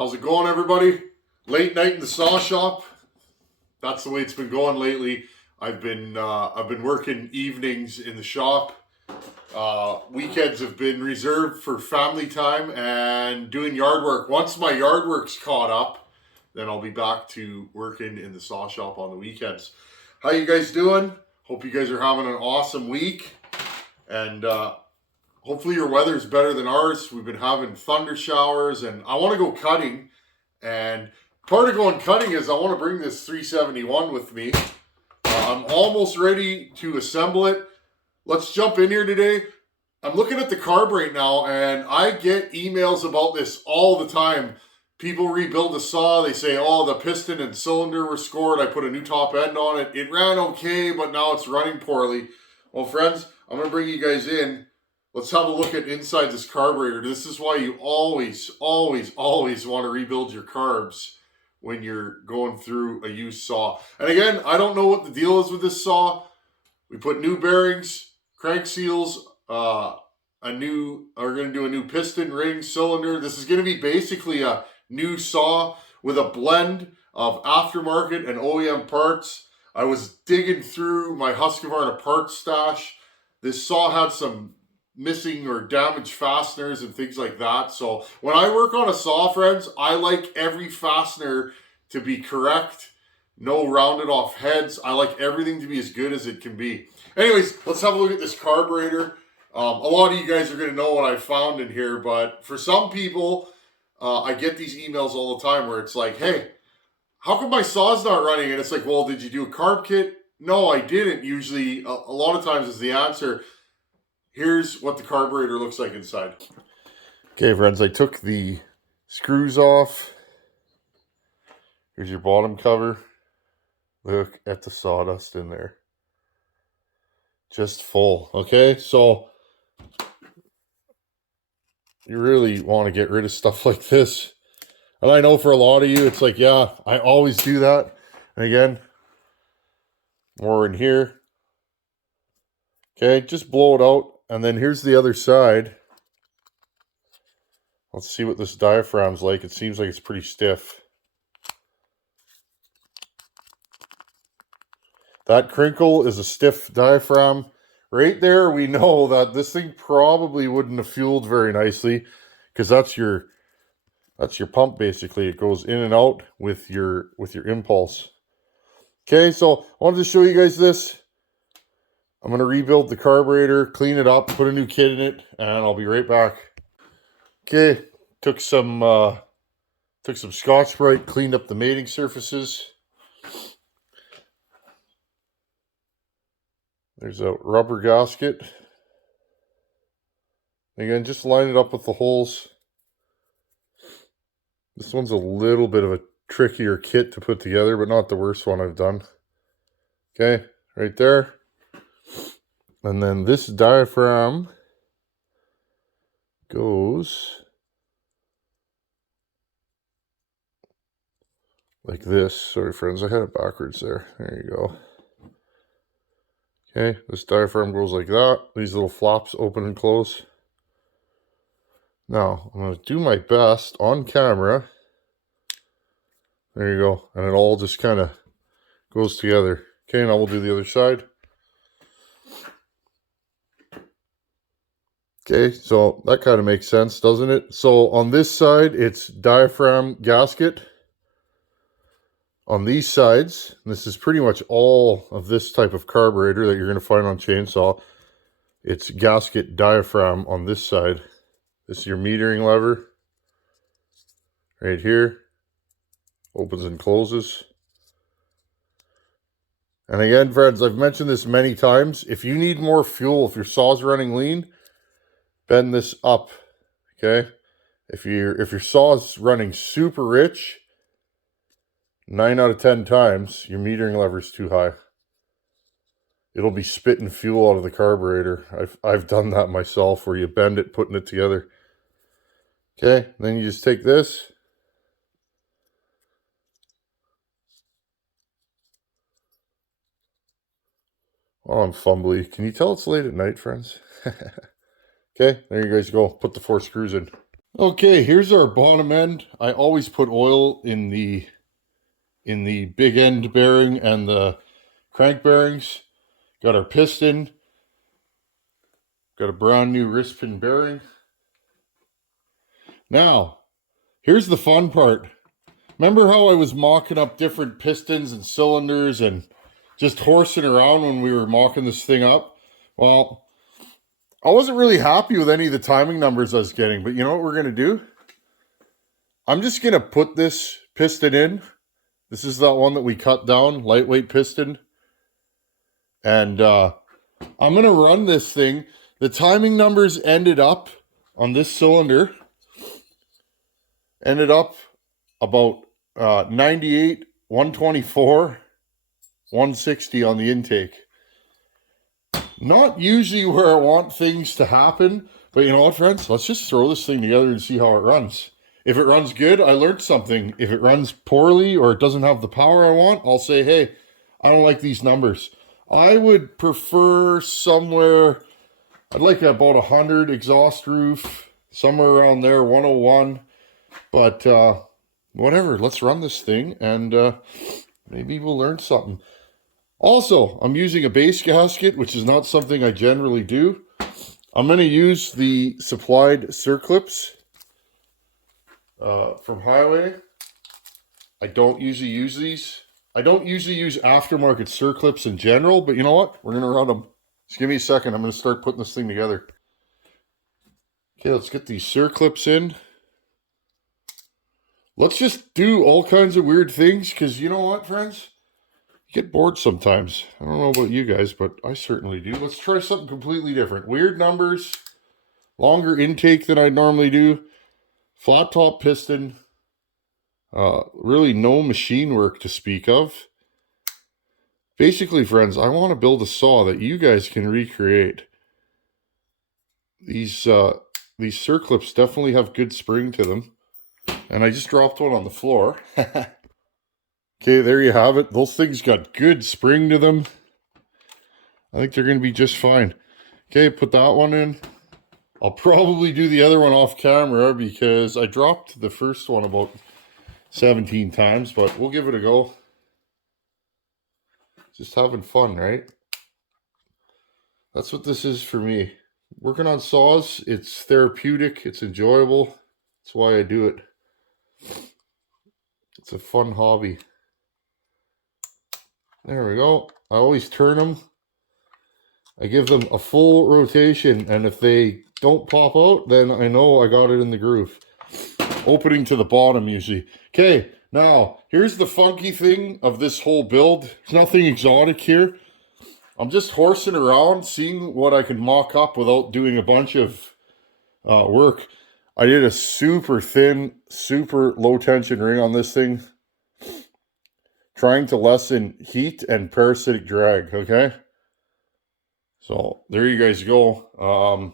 How's it going, everybody? Late night in the saw shop. That's the way it's been going lately. I've been working evenings in the shop. Weekends have been reserved for family time and doing yard work. Once my yard work's caught up, then I'll be back to working in the saw shop on the weekends. How you guys doing? Hope you guys are having an awesome week. And hopefully your weather's better than ours. We've been having thunder showers, and I want to go cutting. And part of going cutting is I want to bring this 371 with me. I'm almost ready to assemble it. Let's jump in here today. I'm looking at the Carb right now, and I get emails about this all the time. People rebuild the saw. They say, oh, the piston and cylinder were scored. I put a new top end on it. It ran okay, but now it's running poorly. Well, friends, I'm going to bring you guys in. Let's have a look at inside this carburetor. This is why you always want to rebuild your carbs when you're going through a used saw. And again, I don't know what the deal is with this saw. We put new bearings, crank seals, we're going to do a new piston, ring, cylinder. This is going to be basically a new saw with a blend of aftermarket and OEM parts. I was digging through my Husqvarna parts stash. This saw had some missing or damaged fasteners and things like that. So when I work on a saw, friends, I like every fastener to be correct. No rounded off heads. I like everything to be as good as it can be. Anyways, let's have a look at this carburetor. A lot of you guys are going to know what I found in here, but for some people, I get these emails all the time where it's like, hey, how come my saw's not running? And it's like, well, did you do a carb kit? No, I didn't. Usually, a lot of times is the answer. Here's what the carburetor looks like inside. Okay, friends, I took the screws off. Here's your bottom cover. Look at the sawdust in there. Just full. Okay, so you really want to get rid of stuff like this. And I know for a lot of you, it's like, yeah, I always do that. And again, more in here. Okay, just blow it out. And then here's the other side. Let's see what this diaphragm's like. It seems like it's pretty stiff. That crinkle is a stiff diaphragm. Right there, we know that this thing probably wouldn't have fueled very nicely, because that's your pump basically. It goes in and out with your impulse. Okay, so I wanted to show you guys this. I'm going to rebuild the carburetor, clean it up, put a new kit in it, and I'll be right back. Okay, took some Scotch-Brite, cleaned up the mating surfaces. There's a rubber gasket. Again, just line it up with the holes. This one's a little bit of a trickier kit to put together, but not the worst one I've done. Okay, right there. And then this diaphragm goes like this. Sorry, friends, I had it backwards there. There you go. Okay, this diaphragm goes like that. These little flaps open and close. Now, I'm going to do my best on camera. There you go. And it all just kind of goes together. Okay, now we'll do the other side. Okay, so that kind of makes sense, doesn't it? So on this side, it's diaphragm gasket. On these sides, this is pretty much all of this type of carburetor that you're going to find on chainsaw. It's gasket diaphragm on this side. This is your metering lever. Right here. Opens and closes. And again, friends, I've mentioned this many times. If you need more fuel, if your saw's running lean, bend this up. Okay? If your saw's running super rich, 9 out of 10 times, your metering lever is too high. It'll be spitting fuel out of the carburetor. I've done that myself, where you bend it, putting it together. Okay, then you just take this. Oh, I'm fumbly. Can you tell it's late at night, friends? Okay, there you guys go. Put the 4 screws in. Okay, here's our bottom end. I always put oil in the big end bearing and the crank bearings. Got our piston. Got a brand new wrist pin bearing. Now, here's the fun part. Remember how I was mocking up different pistons and cylinders and just horsing around when we were mocking this thing up? Well, I wasn't really happy with any of the timing numbers I was getting, but you know what we're going to do? I'm just going to put this piston in. This is that one that we cut down, lightweight piston. And I'm going to run this thing. The timing numbers ended up on this cylinder, ended up about 98, 124, 160 on the intake. Not usually where I want things to happen, but you know what, friends? Let's just throw this thing together and see how it runs. If it runs good, I learned something. If it runs poorly or it doesn't have the power I want, I'll say, hey, I don't like these numbers. I would prefer somewhere, I'd like about 100 exhaust roof, somewhere around there, 101. But whatever, let's run this thing and maybe we'll learn something. Also, I'm using a base gasket, which is not something I generally do. I'm going to use the supplied circlips from Highway. I don't usually use these. I don't usually use aftermarket circlips in general, but you know what? We're going to run them. Just give me a second. I'm going to start putting this thing together. Okay, let's get these circlips in. Let's just do all kinds of weird things, because you know what, friends? You get bored sometimes. I don't know about you guys, but I certainly do. Let's try something completely different. Weird numbers, longer intake than I normally do, flat top piston, really no machine work to speak of. Basically, friends, I want to build a saw that you guys can recreate. These circlips definitely have good spring to them. And I just dropped one on the floor. Okay, there you have it. Those things got good spring to them. I think they're going to be just fine. Okay, put that one in. I'll probably do the other one off camera because I dropped the first one about 17 times, but we'll give it a go. Just having fun, right? That's what this is for me. Working on saws, it's therapeutic, it's enjoyable. That's why I do it. It's a fun hobby. There we go. I always turn them. I give them a full rotation, and if they don't pop out, then I know I got it in the groove. Opening to the bottom usually. Okay, now here's the funky thing of this whole build. There's nothing exotic here. I'm just horsing around, seeing what I can mock up without doing a bunch of work. I did a super thin, super low tension ring on this thing, trying to lessen heat and parasitic drag, okay? So there you guys go.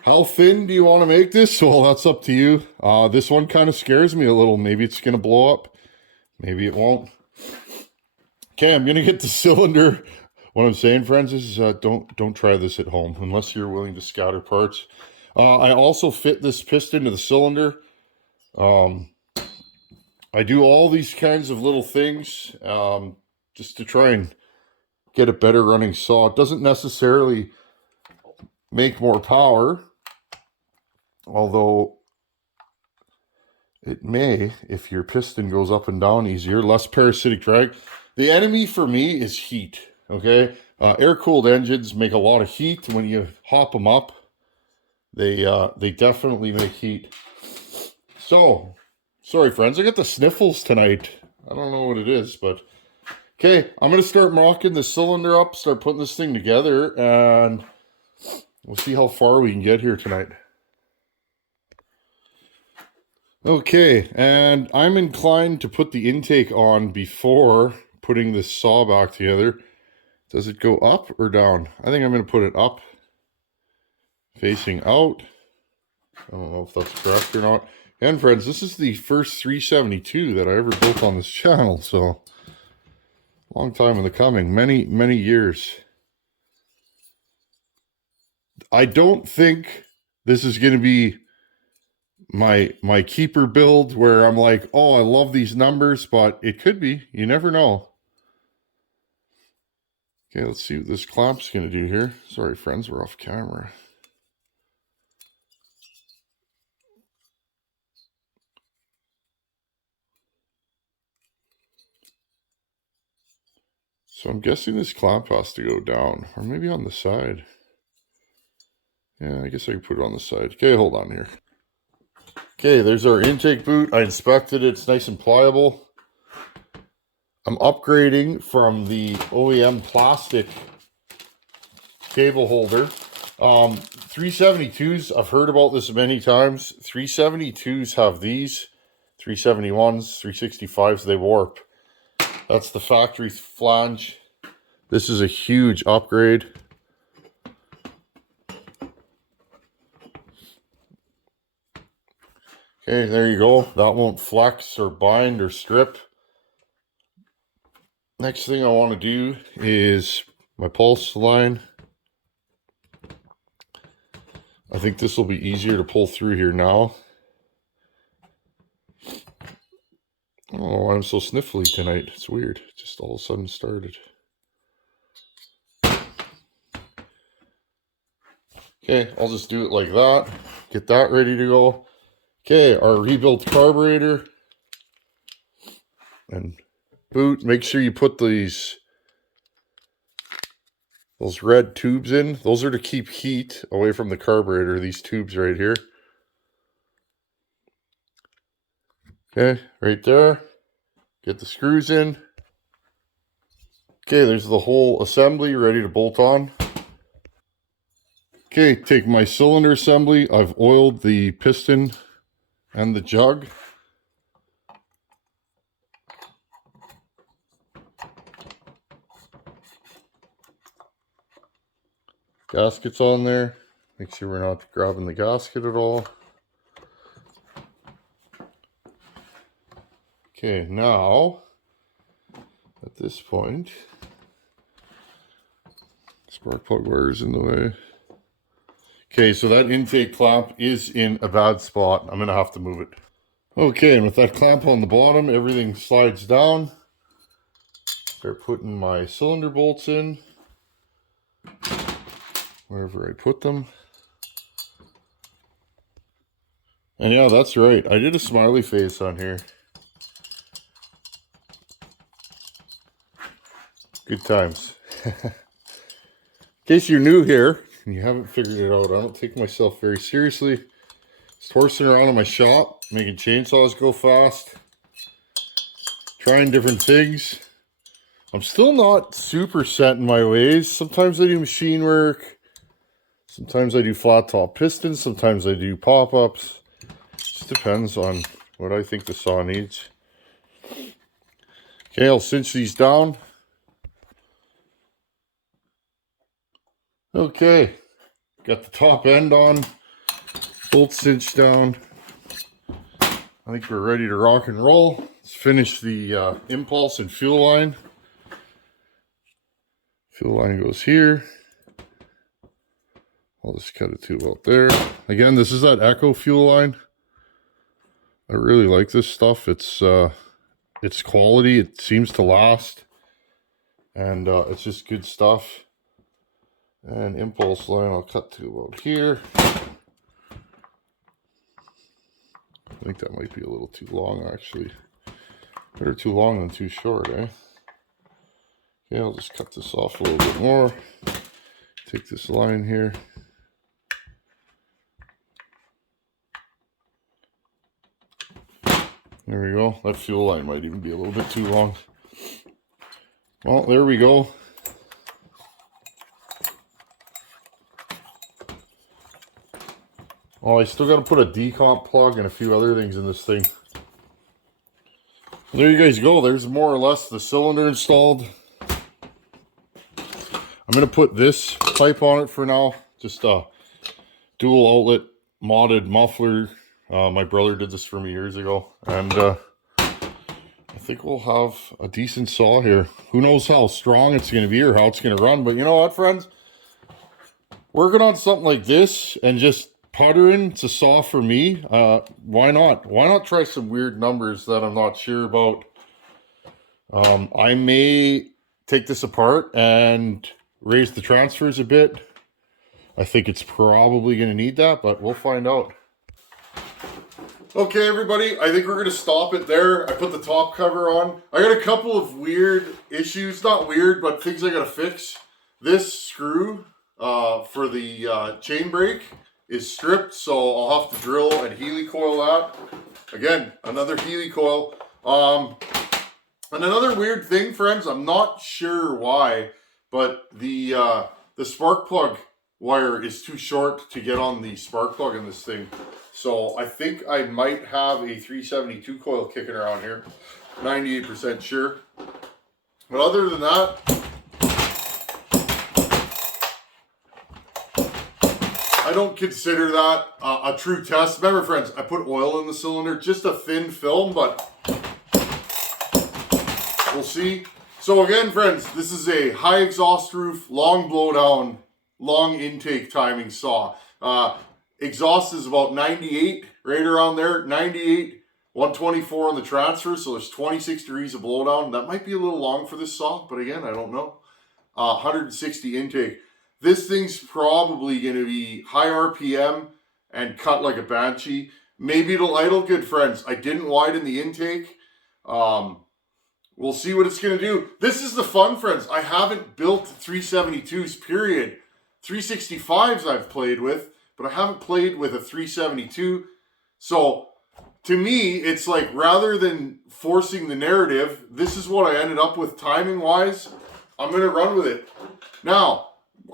How thin do you want to make this? Well, that's up to you. This one kind of scares me a little. Maybe it's going to blow up. Maybe it won't. Okay, I'm going to get the cylinder. What I'm saying, friends, is don't try this at home unless you're willing to scatter parts. I also fit this piston to the cylinder. I do all these kinds of little things just to try and get a better running saw. It doesn't necessarily make more power, although it may if your piston goes up and down easier, less parasitic drag. The enemy for me is heat, okay? Air-cooled engines make a lot of heat. When you hop them up, they definitely make heat. So, sorry friends, I got the sniffles tonight. I don't know what it is, but okay, I'm going to start mocking the cylinder up, start putting this thing together, and we'll see how far we can get here tonight. Okay, and I'm inclined to put the intake on before putting this saw back together. Does it go up or down? I think I'm going to put it up, facing out. I don't know if that's correct or not. And friends, this is the first 372 that I ever built on this channel, so long time in the coming, many years. I don't think this is going to be my keeper build where I'm like, oh, I love these numbers, but it could be. You never know. Okay, let's see what this clamp's going to do here. Sorry, friends, we're off camera. So I'm guessing this clamp has to go down, or maybe on the side. Yeah, I guess I can put it on the side. Okay, hold on here. Okay, there's our intake boot. I inspected it. It's nice and pliable. I'm upgrading from the OEM plastic cable holder. 372s, I've heard about this many times. 372s have these. 371s, 365s, they warp. That's the factory flange. This is a huge upgrade. Okay, there you go. That won't flex or bind or strip. Next thing I want to do is my pulse line. I think this will be easier to pull through here now. I don't know why I'm so sniffly tonight. It's weird. It just all of a sudden started. Okay, I'll just do it like that. Get that ready to go. Okay, our rebuilt carburetor and boot. Make sure you put those red tubes in. Those are to keep heat away from the carburetor, these tubes right here. Okay, right there. Get the screws in. Okay, there's the whole assembly ready to bolt on. Okay, take my cylinder assembly. I've oiled the piston and the jug. Gasket's on there. Make sure we're not grabbing the gasket at all. Okay, now, at this point, spark plug wire is in the way. Okay, so that intake clamp is in a bad spot. I'm going to have to move it. Okay, and with that clamp on the bottom, everything slides down. Start putting my cylinder bolts in, wherever I put them. And yeah, that's right. I did a smiley face on here. Good times. In case you're new here and you haven't figured it out, I don't take myself very seriously. Just horsing around in my shop, making chainsaws go fast, trying different things. I'm still not super set in my ways. Sometimes I do machine work. Sometimes I do flat top pistons. Sometimes I do pop-ups. Just depends on what I think the saw needs. Okay, I'll cinch these down. Okay, got the top end on. Bolt cinched down. I think we're ready to rock and roll. Let's finish the impulse and fuel line. Fuel line goes here. I'll just cut it to about there. Again, this is that Echo fuel line. I really like this stuff. It's quality. It seems to last, and it's just good stuff. And impulse line, I'll cut to about here. I think that might be a little too long, actually. Better too long than too short, eh? Okay, I'll just cut this off a little bit more. Take this line here. There we go. That fuel line might even be a little bit too long. Well, there we go. Oh, I still got to put a decomp plug and a few other things in this thing. There you guys go. There's more or less the cylinder installed. I'm going to put this pipe on it for now. Just a dual outlet modded muffler. My brother did this for me years ago. And I think we'll have a decent saw here. Who knows how strong it's going to be or how it's going to run. But you know what, friends? Working on something like this and just puttering. It's a saw for me. Why not? Why not try some weird numbers that I'm not sure about? I may take this apart and raise the transfers a bit. I think it's probably going to need that, but we'll find out. Okay, everybody, I think we're going to stop it there. I put the top cover on. I got a couple of weird issues. Not weird, but things I got to fix. This screw for the chain brake is stripped, so I'll have to drill and helicoil that. Again, another helicoil. And another weird thing, friends, I'm not sure why, but the spark plug wire is too short to get on the spark plug in this thing. So I think I might have a 372 coil kicking around here. 98% sure. But other than that, I don't consider that a true test. Remember, friends, I put oil in the cylinder, just a thin film, but we'll see. So again, friends, this is a high exhaust roof, long blowdown, long intake timing saw. Exhaust is about 98, right around there. 98, 124 on the transfer, so there's 26 degrees of blowdown. That might be a little long for this saw, but again, I don't know. 160 intake. This thing's probably going to be high RPM and cut like a banshee. Maybe it'll idle good, friends. I didn't widen the intake. We'll see what it's going to do. This is the fun, friends. I haven't built 372s, period. 365s I've played with, but I haven't played with a 372. So to me, it's like, rather than forcing the narrative, this is what I ended up with timing wise. I'm going to run with it. Now,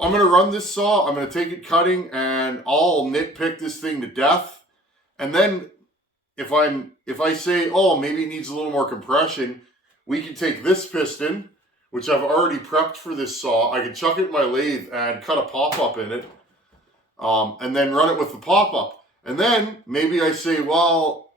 I'm going to run this saw. I'm going to take it cutting and I'll nitpick this thing to death. And then if I say, oh, maybe it needs a little more compression, we can take this piston, which I've already prepped for this saw. I can chuck it in my lathe and cut a pop-up in it. And then run it with the pop-up. And then maybe I say, well,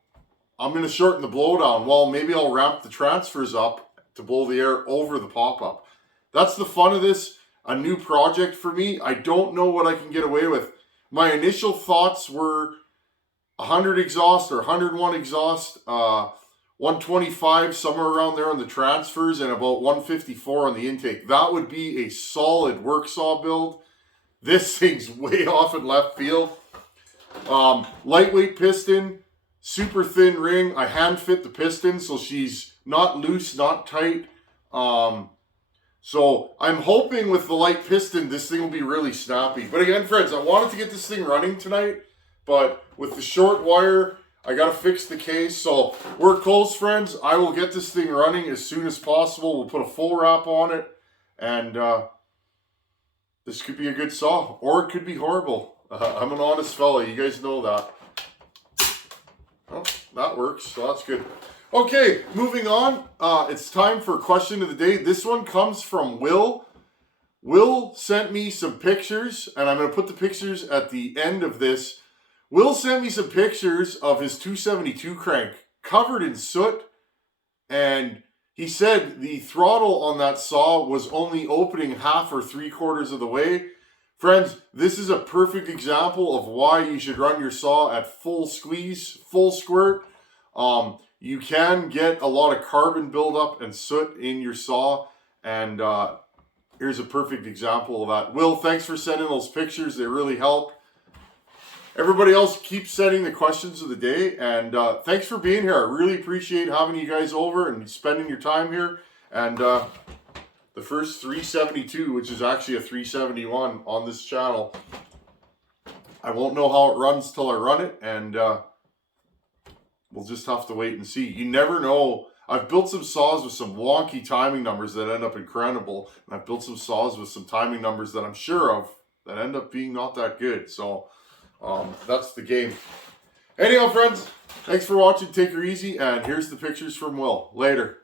I'm going to shorten the blowdown. Well, maybe I'll ramp the transfers up to blow the air over the pop-up. That's the fun of this. A new project for me. I don't know what I can get away with. My initial thoughts were 100 exhaust or 101 exhaust, 125 somewhere around there on the transfers, and about 154 on the intake. That would be a solid work saw build. This thing's way off in left field. Lightweight piston, super thin ring. I hand fit the piston so she's not loose, not tight. So I'm hoping with the light piston, this thing will be really snappy. But again, friends, I wanted to get this thing running tonight, but with the short wire, I got to fix the case. So we're close, friends. I will get this thing running as soon as possible. We'll put a full wrap on it, and this could be a good saw, or it could be horrible. I'm an honest fella. You guys know that. Well, that works, so that's good. Okay, moving on. It's time for question of the day. This one comes from Will. Will sent me some pictures, and I'm going to put the pictures at the end of this. Will sent me some pictures of his 272 crank covered in soot, and he said the throttle on that saw was only opening half or 3/4 of the way. Friends, this is a perfect example of why you should run your saw at full squeeze, full squirt. You can get a lot of carbon buildup and soot in your saw, and here's a perfect example of that. Will, thanks for sending those pictures. They really help. Everybody else, keep sending the questions of the day, and thanks for being here. I really appreciate having you guys over and spending your time here. And the first 372, which is actually a 371 on this channel. I won't know how it runs till I run it, and we'll just have to wait and see. You never know. I've built some saws with some wonky timing numbers that end up incredible, and I've built some saws with some timing numbers that I'm sure of that end up being not that good. So that's the game. Anyhow, friends, thanks for watching. Take her easy, and here's the pictures from Will. Later.